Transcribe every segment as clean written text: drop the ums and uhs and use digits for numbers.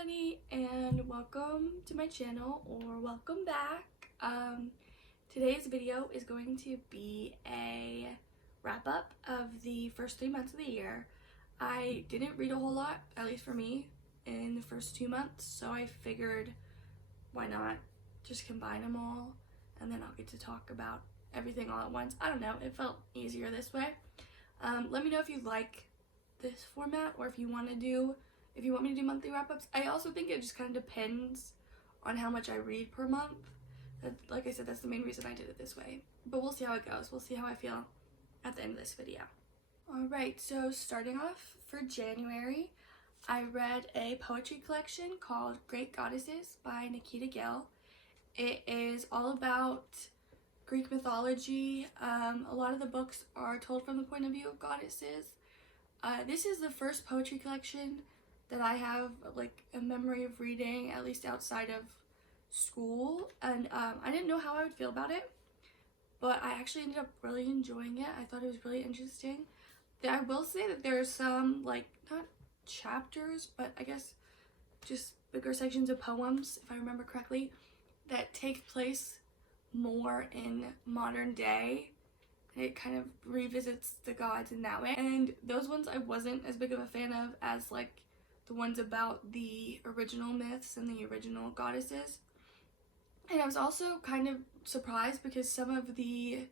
everybody, and welcome to my channel, or welcome back. Today's video is going to be a wrap up of the first 3 months of the year. I didn't read a whole lot, at least for me, in the first 2 months, so I figured why not just combine them all, and then I'll get to talk about everything all at once. I don't know, it felt easier this way. Let me know if you like this format, or if you want me to do monthly wrap-ups. I also think it just kind of depends on how much I read per month. Like I said, that's the main reason I did it this way. But we'll see how it goes. We'll see how I feel at the end of this video. Alright, so starting off for January, I read a poetry collection called Great Goddesses by Nikita Gill. It is all about Greek mythology. A lot of the books are told from the point of view of goddesses. This is the first poetry collection that I have like a memory of reading, at least outside of school, and I didn't know how I would feel about it, but I actually ended up really enjoying it. I thought it was really interesting. I will say that there are some, like, not chapters, but I guess just bigger sections of poems, if I remember correctly, that take place more in modern day. It kind of revisits the gods in that way, and those ones I wasn't as big of a fan of as like the ones about the original myths and the original goddesses. And I was also kind of surprised because some of the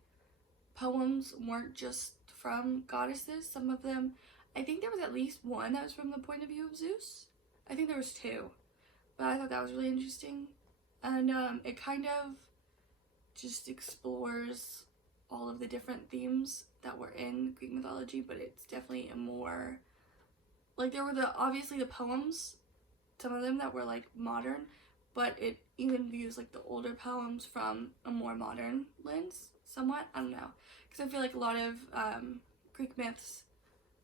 poems weren't just from goddesses. Some of them, I think there was at least one that was from the point of view of Zeus. I think there was two, but I thought that was really interesting. And it kind of just explores all of the different themes that were in Greek mythology, but it's definitely a more, like, there were obviously the poems, some of them that were like modern, but it even views like the older poems from a more modern lens somewhat. I don't know, because I feel like a lot of Greek myths,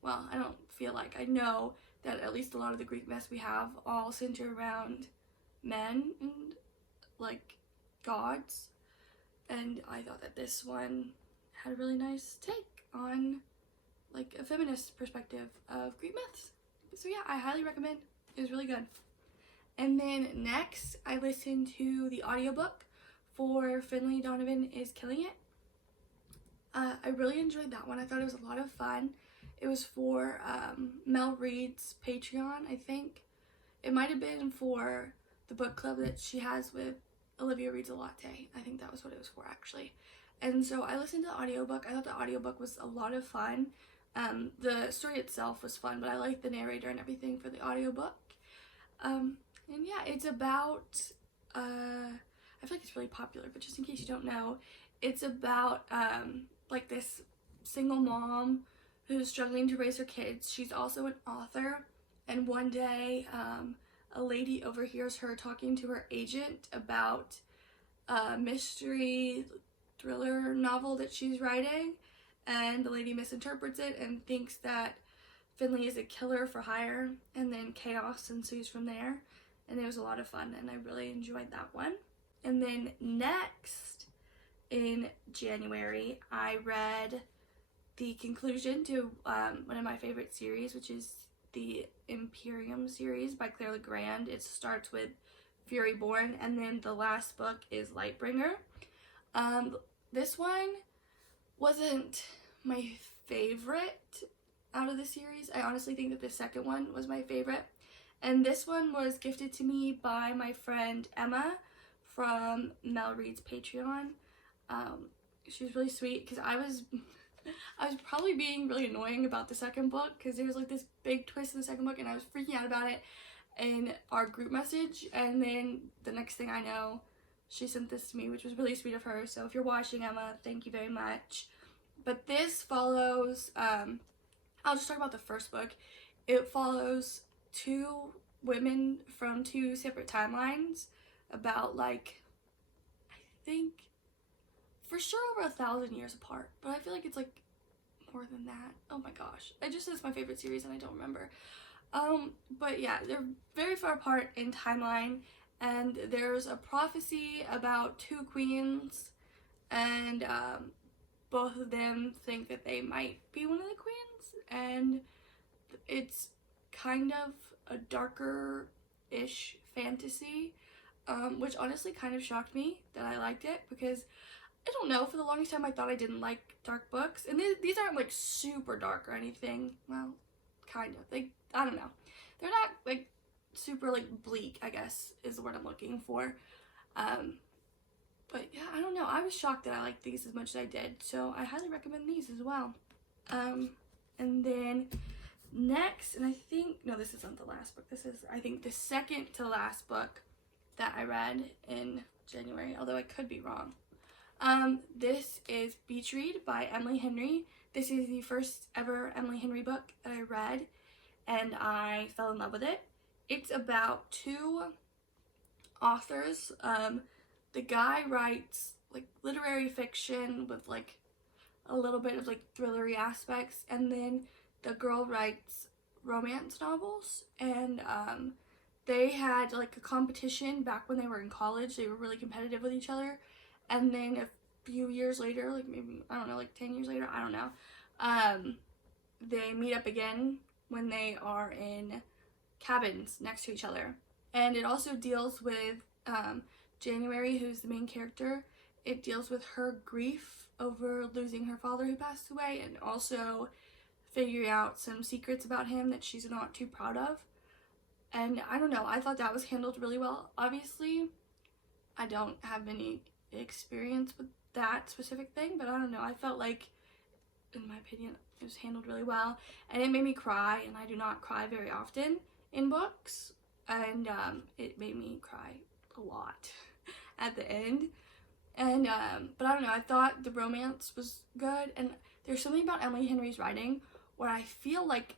well, I don't feel like, I know that at least a lot of the Greek myths we have all center around men and like gods, and I thought that this one had a really nice take on like a feminist perspective of Greek myths. So yeah, I highly recommend. It was really good. And then next, I listened to the audiobook for Finlay Donovan is Killing It. I really enjoyed that one. I thought it was a lot of fun. It was for Mel Reed's Patreon, I think. It might have been for the book club that she has with Olivia Reads a Latte. I think that was what it was for, actually. And so I listened to the audiobook. I thought the audiobook was a lot of fun. The story itself was fun, but I liked the narrator and everything for the audiobook. And yeah, it's about, I feel like it's really popular, but just in case you don't know, it's about like this single mom who's struggling to raise her kids. She's also an author, and one day a lady overhears her talking to her agent about a mystery thriller novel that she's writing, and the lady misinterprets it and thinks that Finlay is a killer for hire, and then chaos ensues from there, and it was a lot of fun, and I really enjoyed that one. And then next in January, I read the conclusion to one of my favorite series, which is the Imperium series by Claire Legrand. It starts with Fury Born, and then the last book is Lightbringer. This one wasn't my favorite out of the series. I honestly think that the second one was my favorite, and this one was gifted to me by my friend Emma from Mel Reed's Patreon. She was really sweet, because I was probably being really annoying about the second book, because there was like this big twist in the second book, and I was freaking out about it in our group message, and then the next thing I know, she sent this to me, which was really sweet of her. So if you're watching, Emma, thank you very much. But this follows, I'll just talk about the first book. It follows two women from two separate timelines about, like, I think for sure over 1,000 years apart, but I feel like it's like more than that. Oh my gosh, I just said it's my favorite series and I don't remember. But yeah, they're very far apart in timeline, and there's a prophecy about two queens, and both of them think that they might be one of the queens, and it's kind of a darker dark-ish fantasy, which honestly kind of shocked me that I liked it, because I don't know, for the longest time I thought I didn't like dark books, and these aren't like super dark or anything. Well, kind of. Like, I don't know. They're not like super like bleak, I guess is the word I'm looking for. But yeah, I don't know. I was shocked that I liked these as much as I did, so I highly recommend these as well. And then next, and I think, no, this isn't the last book. This is, I think, the second to last book that I read in January, although I could be wrong. This is Beach Read by Emily Henry. This is the first ever Emily Henry book that I read, and I fell in love with it. It's about two authors. The guy writes like literary fiction with like a little bit of like thrillery aspects, and then the girl writes romance novels. And they had like a competition back when they were in college. They were really competitive with each other, and then a few years later, like maybe, I don't know, like 10 years later, I don't know, they meet up again when they are in cabins next to each other. And it also deals with January, who's the main character. It deals with her grief over losing her father who passed away, and also figuring out some secrets about him that she's not too proud of. And I don't know, I thought that was handled really well. Obviously, I don't have any experience with that specific thing, but I don't know, I felt like, in my opinion, it was handled really well, and it made me cry, and I do not cry very often in books, and it made me cry a lot at the end. And but I don't know, I thought the romance was good, and there's something about Emily Henry's writing where I feel like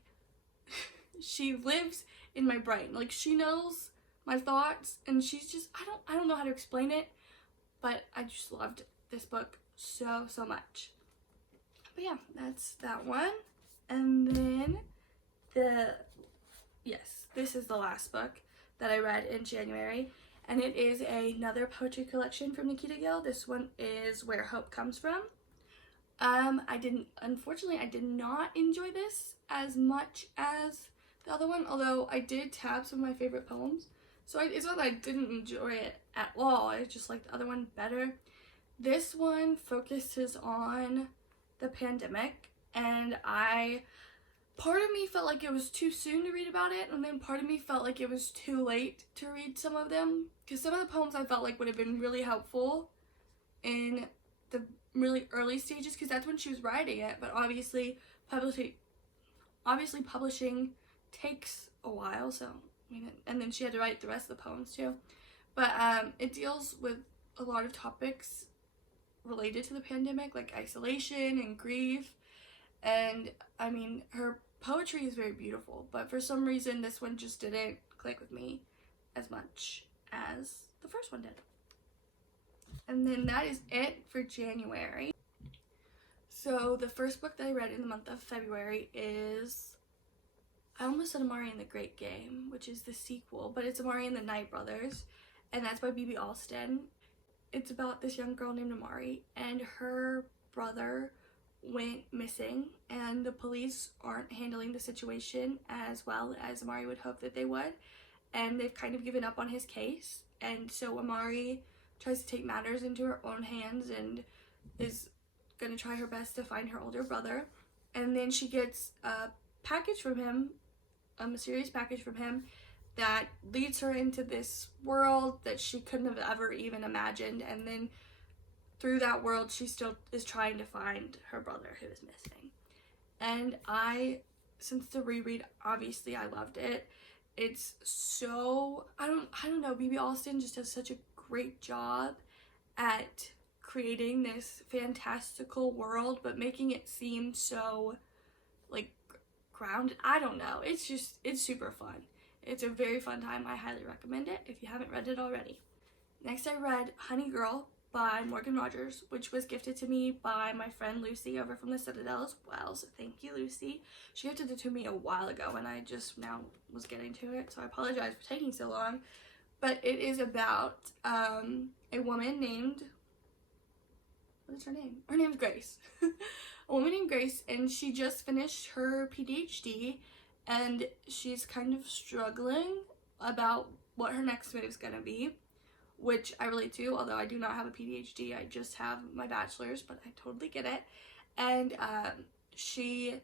she lives in my brain. Like, she knows my thoughts, and she's just, I don't know how to explain it, but I just loved this book so much. But yeah, that's that one. And then this is the last book that I read in January, and it is another poetry collection from Nikita Gill. This one is Where Hope Comes From. Unfortunately, I did not enjoy this as much as the other one, although I did tab some of my favorite poems. So it's not that I didn't enjoy it at all, I just liked the other one better. This one focuses on the pandemic, and part of me felt like it was too soon to read about it, and then part of me felt like it was too late to read some of them, because some of the poems I felt like would have been really helpful in the really early stages, because that's when she was writing it, but obviously publishing takes a while, so I mean, and then she had to write the rest of the poems too. But it deals with a lot of topics related to the pandemic, like isolation and grief, and I mean, her poetry is very beautiful, but for some reason this one just didn't click with me as much as the first one did. And then that is it for January. So the first book that I read in the month of February is, I almost said Amari and the Great Game, which is the sequel, but it's Amari and the Night Brothers, and that's by B.B. Alston. It's about this young girl named Amari, and her brother went missing, and the police aren't handling the situation as well as Amari would hope that they would, and they've kind of given up on his case. And so Amari tries to take matters into her own hands and is going to try her best to find her older brother. And then she gets a package from him, a mysterious package from him, that leads her into this world that she couldn't have ever even imagined. And then through that world, she still is trying to find her brother who is missing. And since the reread, obviously I loved it. It's so, I don't know, B.B. Alston just does such a great job at creating this fantastical world, but making it seem so, like, grounded. I don't know. It's super fun. It's a very fun time. I highly recommend it if you haven't read it already. Next, I read Honey Girl by Morgan Rogers, which was gifted to me by my friend Lucy over from the Citadel as well, so thank you, Lucy. She gifted it to me a while ago, and I just now was getting to it, so I apologize for taking so long. But it is about a woman named, what is her name? Her name's Grace. A woman named Grace, and she just finished her PhD, and she's kind of struggling about what her next move is gonna be, which I relate to, although I do not have a PhD. I just have my bachelor's, but I totally get it. And she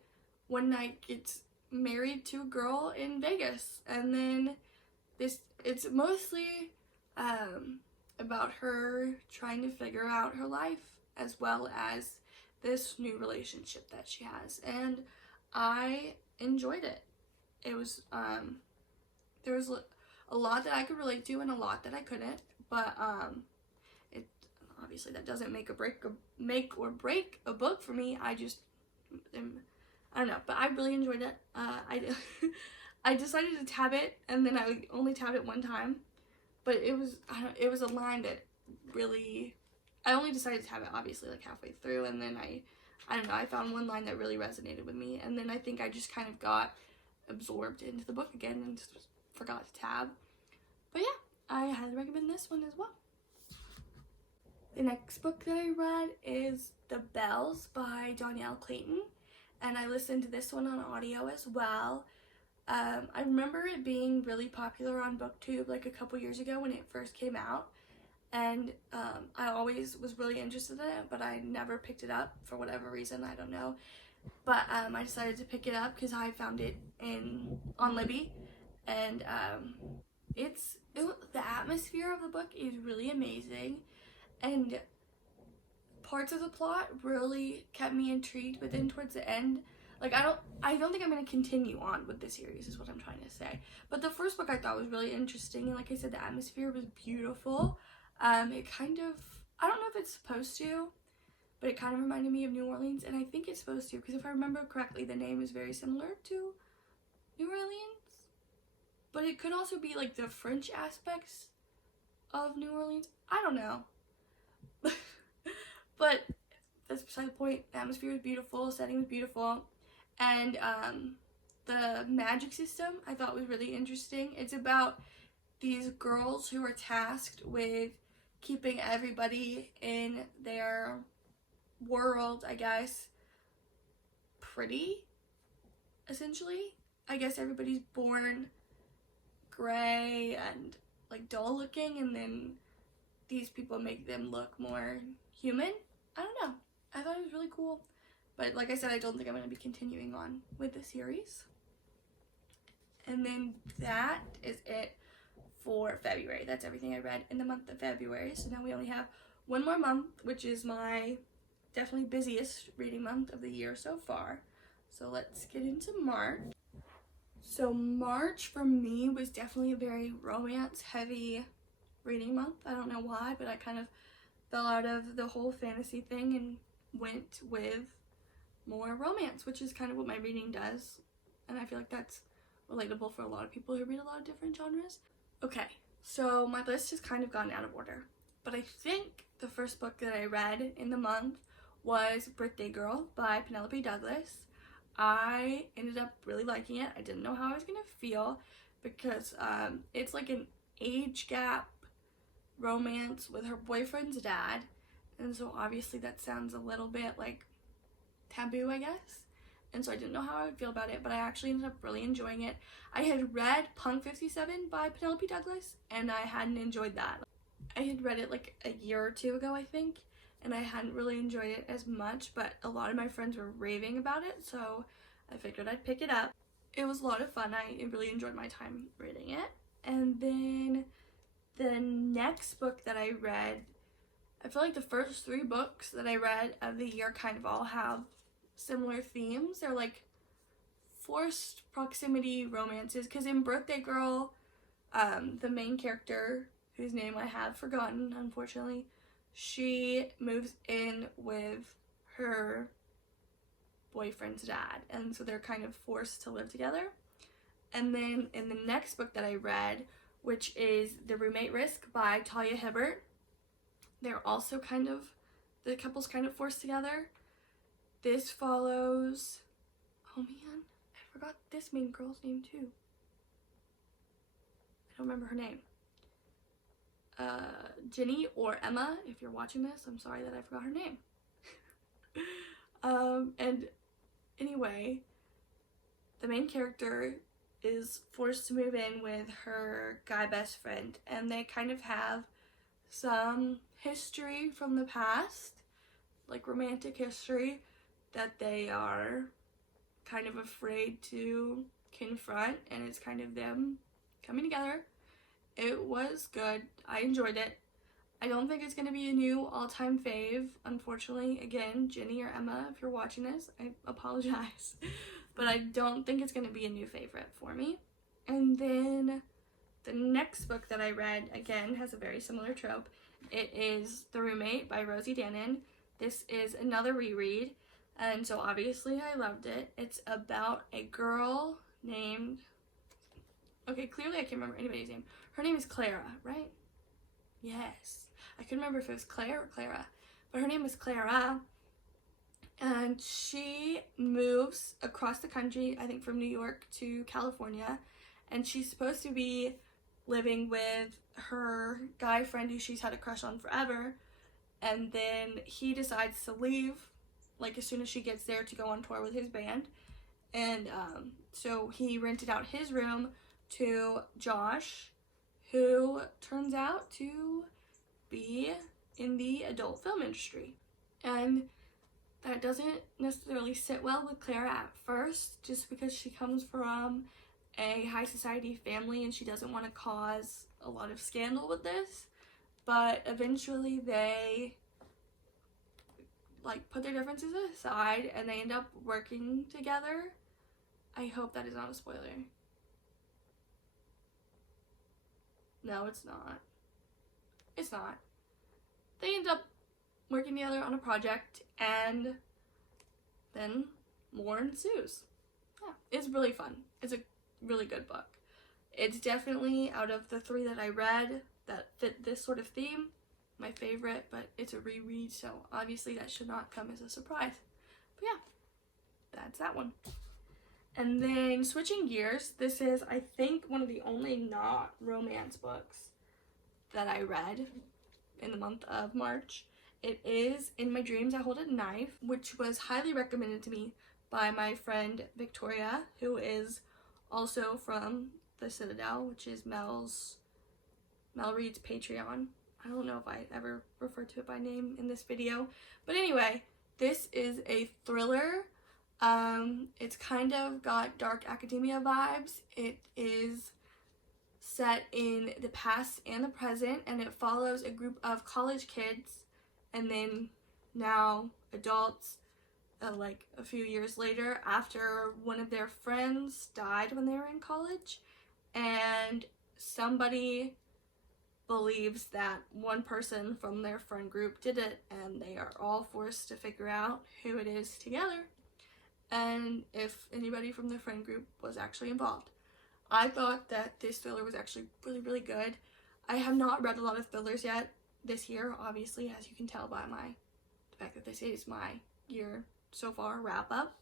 one night gets married to a girl in Vegas, and then it's mostly about her trying to figure out her life as well as this new relationship that she has, and I enjoyed it. It was there was a lot that I could relate to and a lot that I couldn't, but it obviously that doesn't make or break a book for me. I don't know, but I really enjoyed it. I decided to tab it, and then I only tabbed it one time, but it was a line that really, I only decided to tab it obviously like halfway through, and then I don't know, I found one line that really resonated with me, and then I think I just kind of got absorbed into the book again and just forgot to tab. But yeah, I highly recommend this one as well. The next book that I read is The Bells by Danielle Clayton, and I listened to this one on audio as well. I remember it being really popular on BookTube like a couple years ago when it first came out, and I always was really interested in it, but I never picked it up for whatever reason, I don't know. But I decided to pick it up because I found it on Libby, and the atmosphere of the book is really amazing, and parts of the plot really kept me intrigued, but then towards the end, like I don't think I'm going to continue on with the series is what I'm trying to say. But the first book I thought was really interesting, and like I said, the atmosphere was beautiful. It kind of, I don't know if it's supposed to, but it kind of reminded me of New Orleans, and I think it's supposed to, because if I remember correctly, the name is very similar to New Orleans, but it could also be like the French aspects of New Orleans. I don't know. But that's beside the point. The atmosphere was beautiful, the setting was beautiful, and the magic system I thought was really interesting. It's about these girls who are tasked with keeping everybody in their world, I guess, pretty, essentially. I guess everybody's born gray and like dull looking, and then these people make them look more human. I don't know. I thought it was really cool. But like I said, I don't think I'm going to be continuing on with the series. And then that is it for February. That's everything I read in the month of February. So now we only have one more month, which is my definitely busiest reading month of the year so far. So let's get into March. So March for me was definitely a very romance heavy reading month. I don't know why, but I kind of fell out of the whole fantasy thing and went with more romance, which is kind of what my reading does, and I feel like that's relatable for a lot of people who read a lot of different genres. Okay, so my list has kind of gone out of order, but I think the first book that I read in the month was Birthday Girl by Penelope Douglas. I ended up really liking it. I didn't know how I was gonna feel because it's like an age gap romance with her boyfriend's dad, and so obviously that sounds a little bit like taboo, I guess, and so I didn't know how I would feel about it, but I actually ended up really enjoying it. I had read Punk 57 by Penelope Douglas, and I hadn't enjoyed that. I had read it like a year or two ago, I think, and I hadn't really enjoyed it as much, but a lot of my friends were raving about it, so I figured I'd pick it up. It was a lot of fun. I really enjoyed my time reading it. And then the next book that I read, I feel like the first 3 books that I read of the year kind of all have similar themes. They're like forced proximity romances, because in Birthday Girl, the main character, whose name I have forgotten unfortunately, she moves in with her boyfriend's dad, and so they're kind of forced to live together. And then in the next book that I read, which is The Roommate Risk by Talia Hibbert, they're also kind of, the couple's kind of forced together. This follows, oh man, I forgot this main girl's name too. I don't remember her name. Jenny or Emma, if you're watching this, I'm sorry that I forgot her name. And anyway, the main character is forced to move in with her guy best friend, and they kind of have some history from the past, like romantic history, that they are kind of afraid to confront, and it's kind of them coming together. It was good. I enjoyed it. I don't think it's going to be a new all-time fave, unfortunately. Again, Jenny or Emma, if you're watching this, I apologize. But I don't think it's going to be a new favorite for me. And then the next book that I read, again, has a very similar trope. It is The Roommate by Rosie Danan. This is another reread, and so obviously I loved it. It's about a girl named... Okay, clearly I can't remember anybody's name. Her name is Clara, right? Yes. I couldn't remember if it was Claire or Clara, but her name is Clara, and she moves across the country, I think from New York to California, and she's supposed to be living with her guy friend who she's had a crush on forever, and then he decides to leave, like, as soon as she gets there to go on tour with his band, and so he rented out his room to Josh, who turns out to be in the adult film industry. And that doesn't necessarily sit well with Clara at first, just because she comes from a high society family and she doesn't want to cause a lot of scandal with this. But eventually they like put their differences aside and they end up working together. I hope that is not a spoiler. No, it's not. It's not. They end up working together on a project, and then more ensues. Yeah, it's really fun. It's a really good book. It's definitely, out of the 3 that I read that fit this sort of theme, my favorite, but it's a reread, so obviously that should not come as a surprise. But yeah, that's that one. And then switching gears, this is, I think, one of the only not romance books that I read in the month of March. It is In My Dreams I Hold a Knife, which was highly recommended to me by my friend Victoria, who is also from The Citadel, which is Mel Reed's Patreon. I don't know if I ever referred to it by name in this video, but anyway, this is a thriller. It's kind of got dark academia vibes. It is set in the past and the present, and it follows a group of college kids and then now adults, like a few years later, after one of their friends died when they were in college, and somebody believes that one person from their friend group did it, and they are all forced to figure out who it is together and if anybody from the friend group was actually involved. I thought that this thriller was actually really, really good. I have not read a lot of thrillers yet this year, obviously, as you can tell by the fact that this is my year so far wrap up.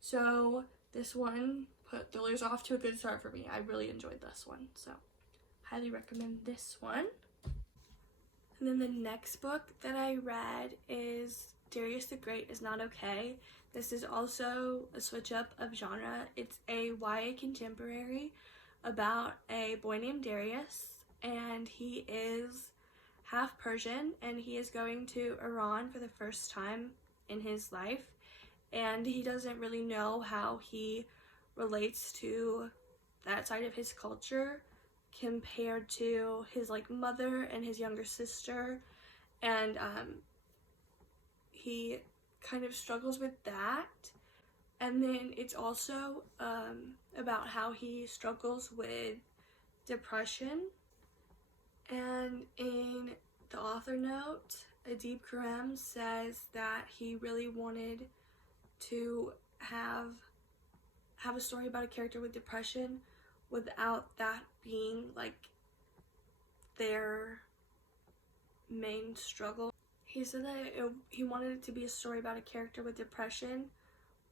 So this one put thrillers off to a good start for me. I really enjoyed this one, so highly recommend this one. And then the next book that I read is Darius the Great Is Not Okay. This is also a switch up of genre. It's a YA contemporary about a boy named Darius, and he is half Persian, and he is going to Iran for the first time in his life, and he doesn't really know how he relates to that side of his culture compared to his mother and his younger sister, and he kind of struggles with that. And then it's also about how he struggles with depression. And in the author note, Adib Khorram says that he really wanted to have a story about a character with depression without that being their main struggle. He said that he wanted it to be a story about a character with depression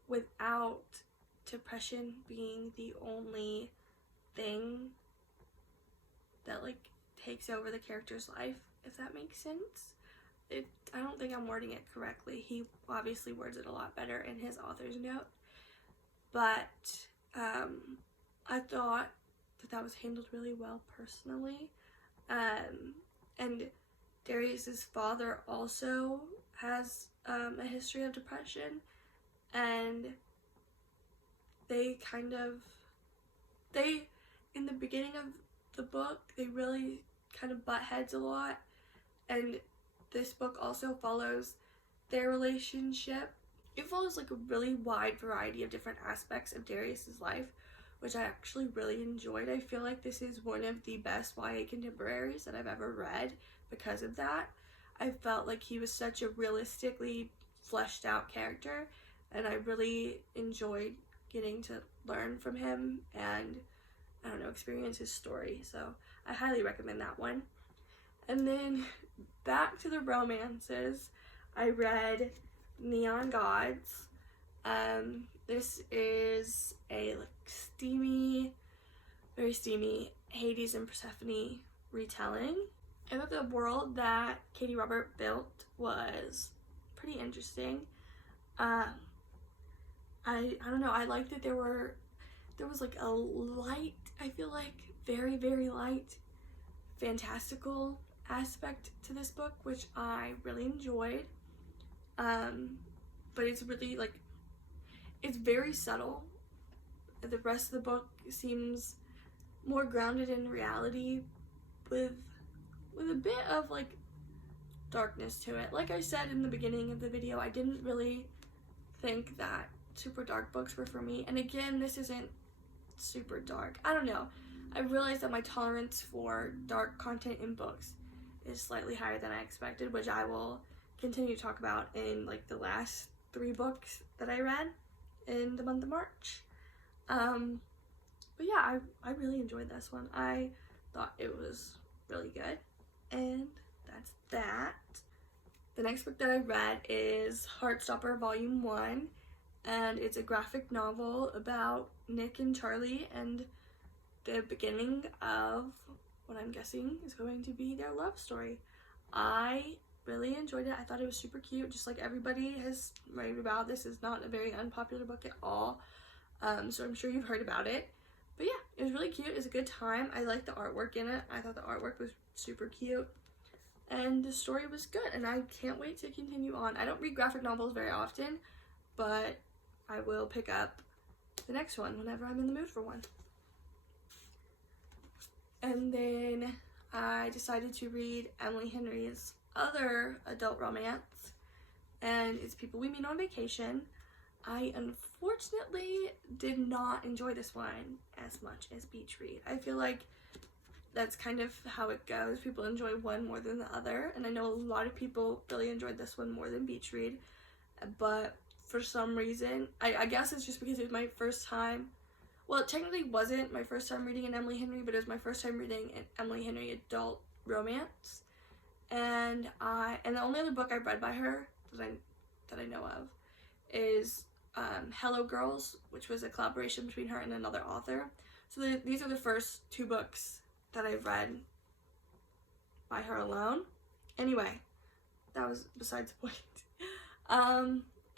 without depression being the only thing that takes over the character's life, if that makes sense. I don't think I'm wording it correctly. He obviously words it a lot better in his author's note, but I thought that was handled really well personally. And Darius's father also has a history of depression, and they in the beginning of the book, they really kind of butt heads a lot, and this book also follows their relationship. It follows like a really wide variety of different aspects of Darius's life, which I actually really enjoyed. I feel like this is one of the best YA contemporaries that I've ever read because of that. I felt like he was such a realistically fleshed out character, and I really enjoyed getting to learn from him and, I don't know, experience his story. So I highly recommend that one. And then back to the romances, I read Neon Gods. This is a like very steamy Hades and Persephone retelling. I thought the world that Katee Robert built was pretty interesting. I don't know, I liked that there was like a light, I feel like very, very light fantastical aspect to this book, which I really enjoyed. But it's really like, it's very subtle. The rest of the book seems more grounded in reality with a bit of like darkness to it. Like I said in the beginning of the video, I didn't really think that super dark books were for me. And again, this isn't super dark. I don't know. I realized that my tolerance for dark content in books is slightly higher than I expected, which I will continue to talk about in like the last 3 books that I read in the month of March. But yeah, I really enjoyed this one. I thought it was really good, and that's that. The next book that I read is Heartstopper Volume 1, and it's a graphic novel about Nick and Charlie and the beginning of what I'm guessing is going to be their love story. I really enjoyed it. I thought it was super cute, just like everybody has raved about. This is not a very unpopular book at all, so I'm sure you've heard about it. But yeah, it was really cute. It was a good time. I liked the artwork in it. I thought the artwork was super cute, and the story was good, and I can't wait to continue on. I don't read graphic novels very often, but I will pick up the next one whenever I'm in the mood for one. And then I decided to read Emily Henry's other adult romance, and it's People We Meet on Vacation. I unfortunately did not enjoy this one as much as Beach Read. I feel like that's kind of how it goes. People enjoy one more than the other, and I know a lot of people really enjoyed this one more than Beach Read, but for some reason, I guess it's just because it was my first time. Well, it technically wasn't my first time reading an Emily Henry, but it was my first time reading an Emily Henry adult romance. And the only other book I've read by her that I know of is Hello Girls, which was a collaboration between her and another author. So these are the first 2 books that I've read by her alone. Anyway, that was besides the point.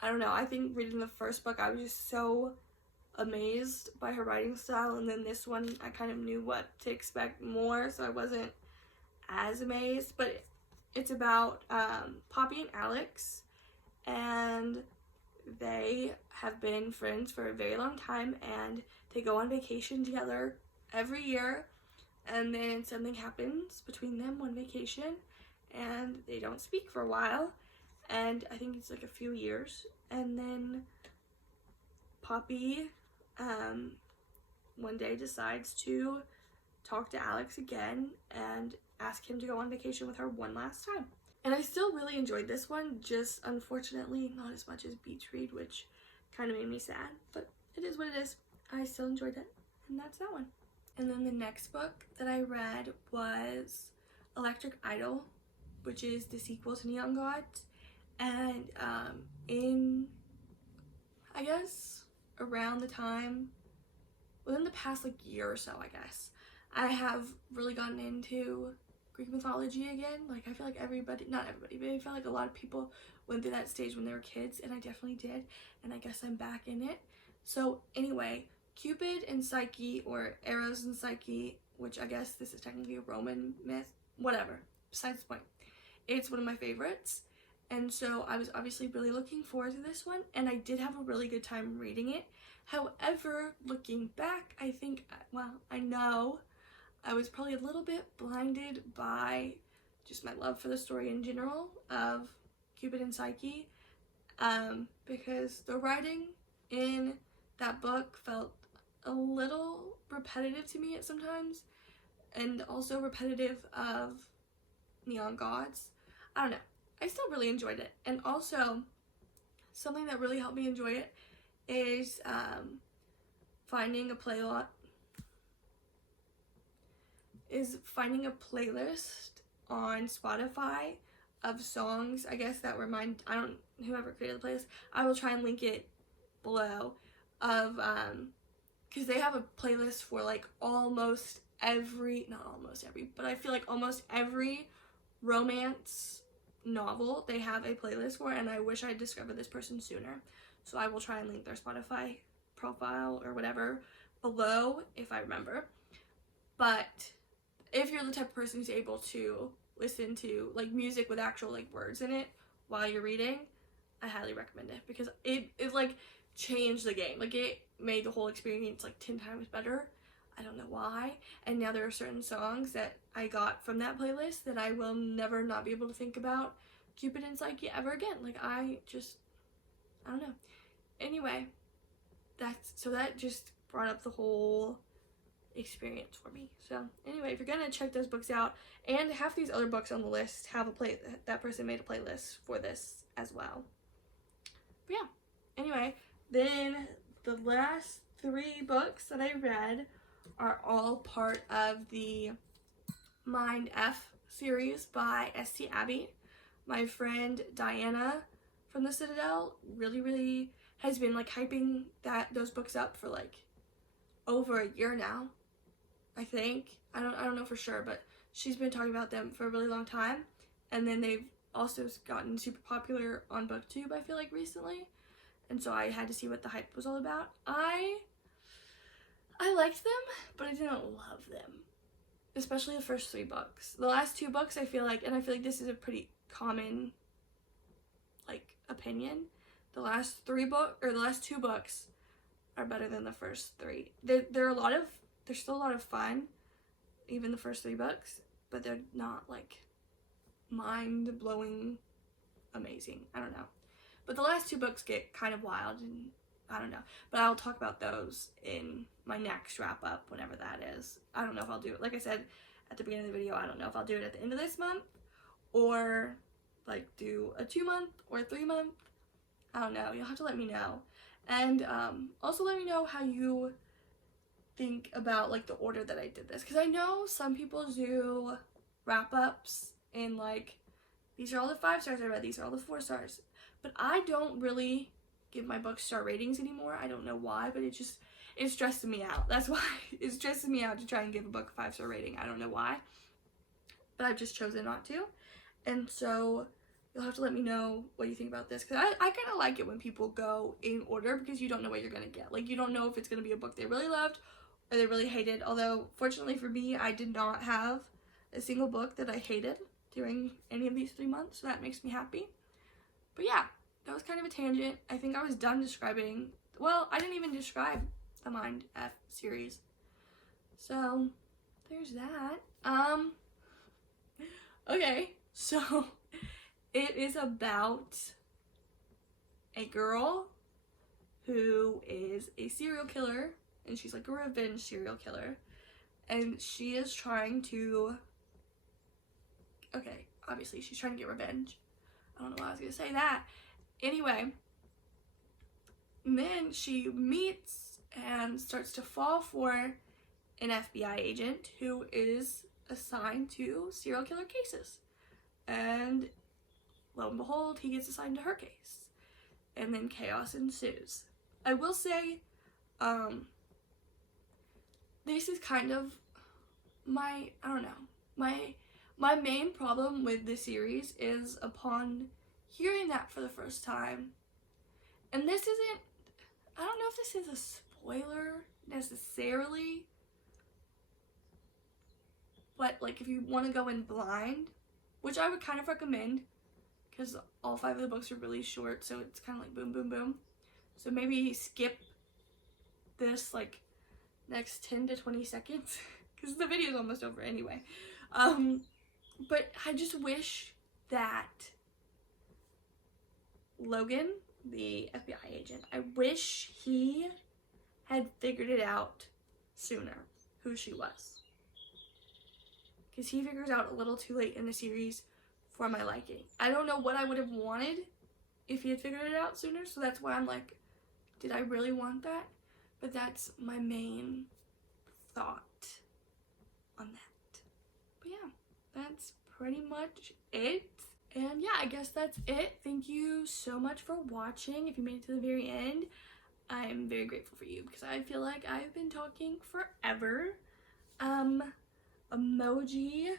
I don't know, I think reading the first book, I was just so amazed by her writing style, and then this one, I kind of knew what to expect more, so I wasn't as amazed. But it's about Poppy and Alex, and they have been friends for a very long time, and they go on vacation together every year, and then something happens between them one vacation, and they don't speak for a while, and I think it's like a few years, and then Poppy one day decides to talk to Alex again and ask him to go on vacation with her one last time. And I still really enjoyed this one, just unfortunately not as much as Beach Read, which kind of made me sad, but it is what it is. I still enjoyed it, and that's that one. And then the next book that I read was Electric Idol, which is the sequel to Neon Gods. And in, I guess, around the time, within the past like year or so, I guess, I have really gotten into Greek mythology again. Like, I feel like everybody, not everybody, but I feel like a lot of people went through that stage when they were kids, and I definitely did, and I guess I'm back in it. So anyway, Cupid and Psyche, or Eros and Psyche, which I guess this is technically a Roman myth, whatever, besides the point. It's one of my favorites, and so I was obviously really looking forward to this one, and I did have a really good time reading it. However, looking back, I think, well, I know I was probably a little bit blinded by just my love for the story in general of Cupid and Psyche, because the writing in that book felt a little repetitive to me at sometimes, and also repetitive of Neon Gods. I don't know. I still really enjoyed it. And also, something that really helped me enjoy it is finding a playlist on Spotify of songs, I guess, that remind, whoever created the playlist, I will try and link it below, of, because they have a playlist for, like, almost every, not almost every, but I feel like almost every romance novel they have a playlist for, and I wish I had discovered this person sooner. So I will try and link their Spotify profile or whatever below if I remember. But if you're the type of person who's able to listen to like music with actual like words in it while you're reading, I highly recommend it, because it like changed the game. Like, it made the whole experience like 10 times better. I don't know why. And now there are certain songs that I got from that playlist that I will never not be able to think about Cupid and Psyche ever again. Like, I don't know. Anyway, that just brought up the whole experience for me. So anyway, if you're gonna check those books out, and half these other books on the list have that person made a playlist for this as well. But yeah, anyway, then the last 3 books that I read are all part of the Mind F series by S.T. Abbey. My friend Diana from the Citadel really has been like hyping those books up for like over a year now, I think. I don't know for sure, but she's been talking about them for a really long time. And then they've also gotten super popular on BookTube, I feel like, recently. And so I had to see what the hype was all about. I liked them, but I didn't love them. Especially the first 3 books. The last 2 books, I feel like this is a pretty common like opinion. The last 2 books are better than the first 3. They're still a lot of fun, even the first 3 books, but they're not like mind-blowing amazing. I don't know. But the last 2 books get kind of wild, and I don't know. But I'll talk about those in my next wrap-up, whenever that is. I don't know if I'll do it. Like I said at the beginning of the video, I don't know if I'll do it at the end of this month, or like do a 2-month or a 3-month. I don't know. You'll have to let me know. And also let me know how you think about like the order that I did this, because I know some people do wrap-ups in like, these are all the 5 stars I read, these are all the 4 stars. But I don't really give my books star ratings anymore. I don't know why, but it's stressing me out. That's why it's stressing me out to try and give a book a 5-star rating. I don't know why, but I've just chosen not to. And so you'll have to let me know what you think about this, because I kind of like it when people go in order, because you don't know what you're going to get. Like, you don't know if it's going to be a book they really loved or they really hated. Although, fortunately for me, I did not have a single book that I hated during any of these 3 months, so that makes me happy. But yeah, that was kind of a tangent. I think I was done describing, well, I didn't even describe the Mind F series. So, there's that. Okay, so it is about a girl who is a serial killer, and she's like a revenge serial killer, and she is trying to, okay, obviously she's trying to get revenge. I don't know why I was gonna say that. Anyway, and then she meets and starts to fall for an FBI agent who is assigned to serial killer cases. And lo and behold, he gets assigned to her case. And then chaos ensues. I will say, this is kind of my main problem with this series is upon hearing that for the first time, and this isn't, I don't know if this is a spoiler necessarily, but like if you want to go in blind, which I would kind of recommend because all 5 of the books are really short, so it's kind of like boom boom boom, so maybe skip this like next 10 to 20 seconds because the video is almost over anyway. But I just wish that Logan, the FBI agent, I wish he had figured it out sooner who she was, because he figures out a little too late in the series for my liking. I don't know what I would have wanted if he had figured it out sooner, so that's why I'm like, did I really want that? But that's my main thought on that. But yeah, that's pretty much it. And yeah, I guess that's it. Thank you so much for watching. If you made it to the very end, I'm very grateful for you because I feel like I've been talking forever. Emoji,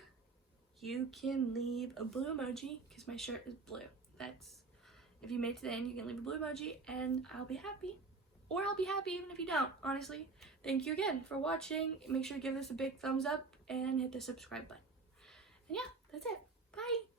you can leave a blue emoji because my shirt is blue. That's, if you made it to the end, you can leave a blue emoji and I'll be happy. Or I'll be happy even if you don't, honestly. Thank you again for watching. Make sure to give this a big thumbs up and hit the subscribe button. And yeah, that's it. Bye!